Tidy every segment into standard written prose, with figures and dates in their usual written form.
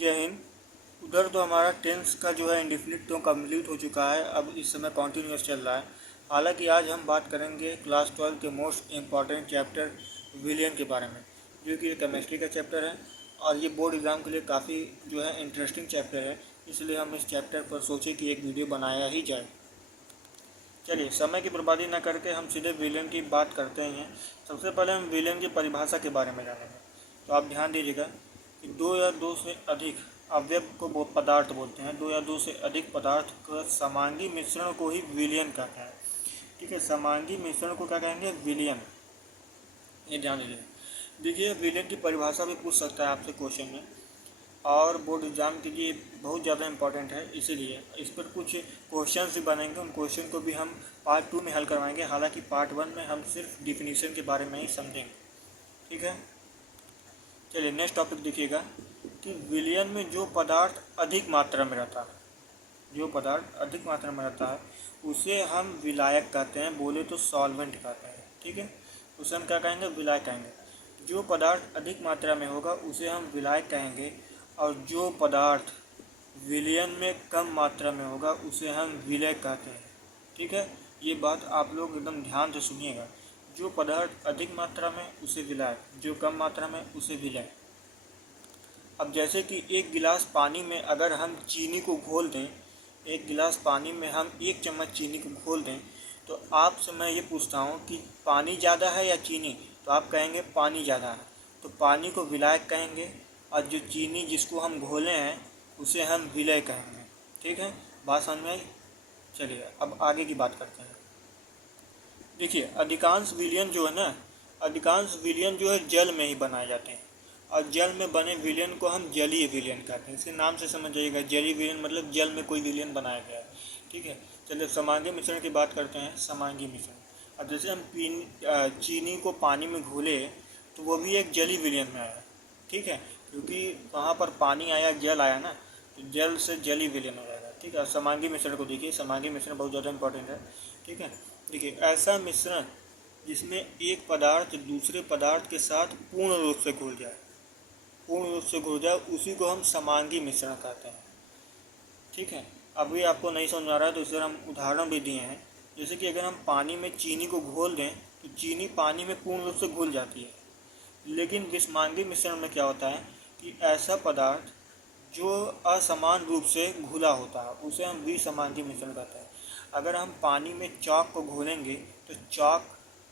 जय हिंद। उधर तो हमारा टेंस का जो है इंडेफिनिट तो कंप्लीट हो चुका है, अब इस समय कॉन्टीन्यूअस चल रहा है। हालांकि आज हम बात करेंगे क्लास 12 के मोस्ट इम्पॉर्टेंट चैप्टर विलियन के बारे में, जो कि केमिस्ट्री का चैप्टर है और ये बोर्ड एग्ज़ाम के लिए काफ़ी जो है इंटरेस्टिंग चैप्टर है। इसलिए हम इस चैप्टर पर सोचे कि एक वीडियो बनाया ही जाए। चलिए समय की बर्बादी न करके हम सीधे विलियन की बात करते हैं। सबसे पहले हम विलियन की परिभाषा के बारे में जानेंगे। तो आप ध्यान दीजिएगा कि दो या दो से अधिक अवयव को पदार्थ बोलते हैं। दो या दो से अधिक पदार्थ का समांगी मिश्रण को ही विलियन कहते हैं। ठीक है, समांगी मिश्रण को क्या कहेंगे? विलियन। ये ध्यान दीजिए। देखिए, विलियन की परिभाषा भी पूछ सकता है आपसे क्वेश्चन में, और बोर्ड एग्ज़ाम के लिए बहुत ज़्यादा इम्पॉर्टेंट है। इसीलिए इस पर कुछ क्वेश्चंस भी बनेंगे, उन क्वेश्चन को भी हम पार्ट 2 में हल करवाएंगे। हालांकि पार्ट 1 में हम सिर्फ डिफिनीशन के बारे में ही समझेंगे। ठीक है, चलिए नेक्स्ट टॉपिक देखिएगा कि विलियन में जो पदार्थ अधिक मात्रा में रहता है, जो पदार्थ अधिक मात्रा में रहता है उसे हम विलायक कहते हैं, बोले तो सॉल्वेंट कहते हैं। ठीक है, उसे हम क्या कहेंगे? विलायक कहेंगे। जो पदार्थ अधिक मात्रा में होगा उसे हम विलायक कहेंगे, और जो पदार्थ विलियन में कम मात्रा में होगा उसे हम विलय कहते हैं। ठीक है, ये बात आप लोग एकदम ध्यान से सुनिएगा। जो पदार्थ अधिक मात्रा में उसे विलायक, जो कम मात्रा में उसे विलय। अब जैसे कि एक गिलास पानी में अगर हम चीनी को घोल दें, एक गिलास पानी में हम 1 चम्मच चीनी को घोल दें, तो आपसे मैं ये पूछता हूँ कि पानी ज़्यादा है या चीनी? तो आप कहेंगे पानी ज़्यादा है, तो पानी को विलायक कहेंगे, और जो चीनी जिसको हम घोले हैं उसे हम विलय कहेंगे। ठीक है, बात समझ में आई? चलिए अब आगे की बात करते हैं। देखिए, अधिकांश विलियन जो है ना, अधिकांश विलियन जो है जल में ही बनाए जाते हैं, और जल में बने विलियन को हम जलीय विलियन कहते हैं। इसके नाम से समझ जाइएगा, जलीय विलियन मतलब जल में कोई विलियन बनाया गया है। ठीक है, चलिए समांगी मिश्रण की बात करते हैं। समांगी मिश्रण, अब जैसे हम चीनी को पानी में घोले तो वो भी एक जलीय विलियन में आया। ठीक है, क्योंकि वहाँ पर पानी आया, जल आया ना, तो जल से जलीय विलियन हो जाएगा। ठीक है, समांगी मिश्रण को देखिए। समांगी मिश्रण बहुत ज़्यादा इंपॉर्टेंट है। ठीक है, देखिए ऐसा मिश्रण जिसमें एक पदार्थ दूसरे पदार्थ के साथ पूर्ण रूप से घुल जाए, पूर्ण रूप से घुल जाए, उसी को हम समांगी मिश्रण कहते हैं। ठीक है, अभी आपको नहीं समझ आ रहा है तो इससे हम उदाहरण भी दिए हैं। जैसे कि अगर हम पानी में चीनी को घोल दें तो चीनी पानी में पूर्ण रूप से घुल जाती है, लेकिन विषमांगी मिश्रण में क्या होता है कि ऐसा पदार्थ जो असमान रूप से घुला होता है उसे हम विसमांगी मिश्रण कहते हैं। अगर हम पानी में चॉक को घोलेंगे तो चॉक,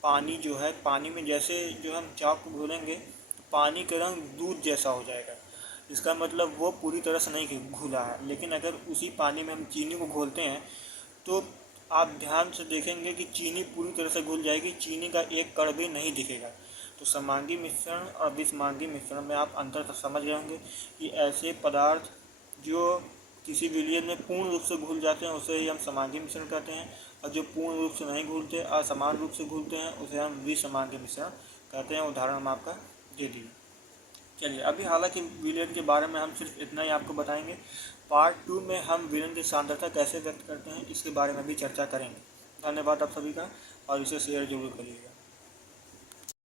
पानी जो है, पानी में जैसे जो हम चॉक को घोलेंगे तो पानी का रंग दूध जैसा हो जाएगा। इसका मतलब वो पूरी तरह से नहीं घुला है। लेकिन अगर उसी पानी में हम चीनी को घोलते हैं तो आप ध्यान से देखेंगे कि चीनी पूरी तरह से घुल जाएगी, चीनी का एक कण भी नहीं दिखेगा। तो समांगी मिश्रण और विषमांगी मिश्रण में आप अंतर तो समझ गए होंगे कि ऐसे पदार्थ जो किसी विलियन में पूर्ण रूप से घुल जाते हैं उसे ही हम समांगी मिश्रण कहते हैं, और जो पूर्ण रूप से नहीं घुलते, असमान रूप से घुलते हैं, उसे हम विसमांगी मिश्रण कहते हैं। उदाहरण हम आपका दे दिए। चलिए अभी हालांकि विलियन के बारे में हम सिर्फ इतना ही आपको बताएंगे। पार्ट 2 में हम विलियन की सांद्रता कैसे व्यक्त करते हैं इसके बारे में भी चर्चा करेंगे। धन्यवाद आप सभी का, और इसे शेयर जरूर करिएगा।